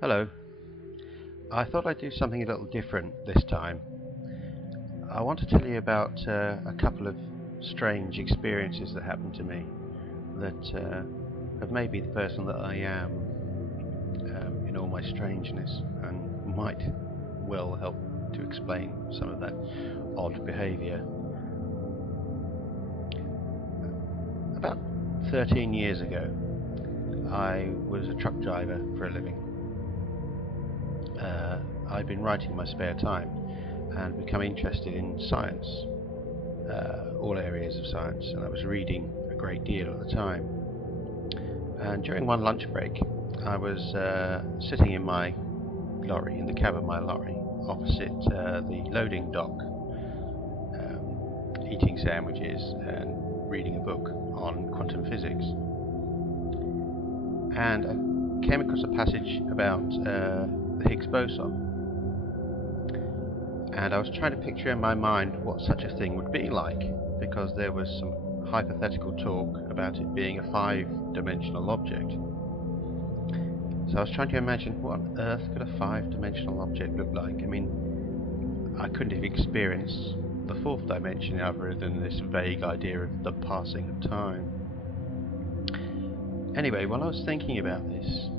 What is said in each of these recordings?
Hello. I thought I'd do something a little different this time. I want to tell you about a couple of strange experiences that happened to me that have made me the person that I am in all my strangeness, and might well help to explain some of that odd behaviour. About 13 years ago, I was a truck driver for a living. I'd been writing in my spare time and become interested in science, all areas of science, and I was reading a great deal at the time. And during one lunch break, I was sitting in my lorry, in the cab of my lorry, opposite the loading dock, eating sandwiches and reading a book on quantum physics. And I came across a passage about the Higgs boson, and I was trying to picture in my mind what such a thing would be like, because there was some hypothetical talk about it being a five-dimensional object. So I was trying to imagine what on earth could a five-dimensional object look like. I mean, I couldn't have experienced the fourth dimension other than this vague idea of the passing of time. Anyway, while I was thinking about this,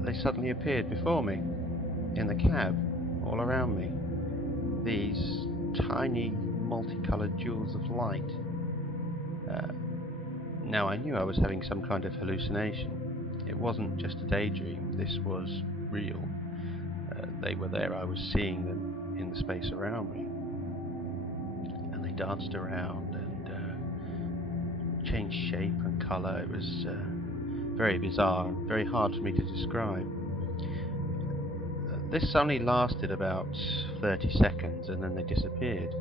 they suddenly appeared before me, in the cab, all around me. These tiny, multicolored jewels of light. Now I knew I was having some kind of hallucination. It wasn't just a daydream, this was real. They were there, I was seeing them in the space around me. And they danced around and changed shape and colour. It was very bizarre and very hard for me to describe. This only lasted about 30 seconds and then they disappeared.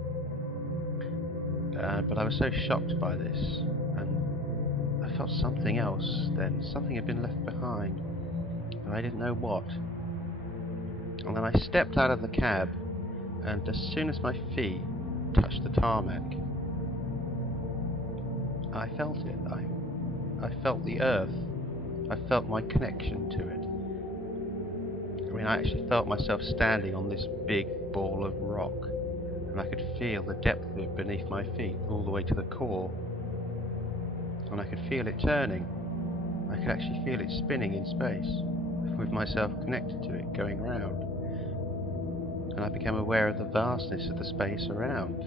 But I was so shocked by this, and I felt something else then. Something had been left behind, but I didn't know what. And then I stepped out of the cab, and as soon as my feet touched the tarmac, I felt it. I felt the earth. I felt my connection to it. I mean, I actually felt myself standing on this big ball of rock, and I could feel the depth of it beneath my feet, all the way to the core. And I could feel it turning. I could actually feel it spinning in space, with myself connected to it, going round. And I became aware of the vastness of the space around.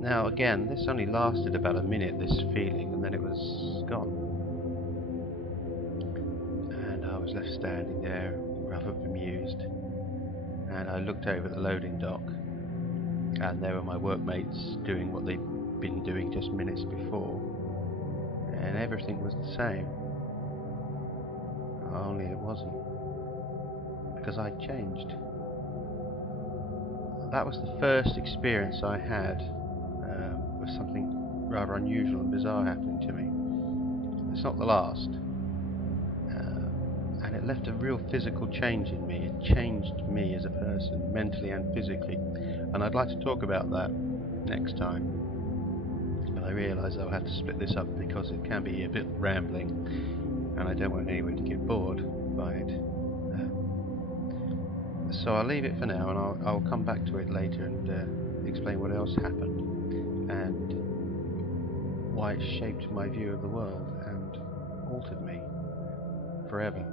Now again, this only lasted about a minute, this feeling, and then it was gone. And I was left standing there, rather bemused. And I looked over the loading dock, and there were my workmates doing what they'd been doing just minutes before, and everything was the same. Only it wasn't, because I'd changed. That was the first experience I had with something rather unusual and bizarre happening to me. It's not the last. And it left a real physical change in me. It changed me as a person, mentally and physically. And I'd like to talk about that next time. But I realise I'll have to split this up because it can be a bit rambling, and I don't want anyone to get bored by it. So I'll leave it for now, and I'll come back to it later and explain what else happened and why it shaped my view of the world and altered me forever.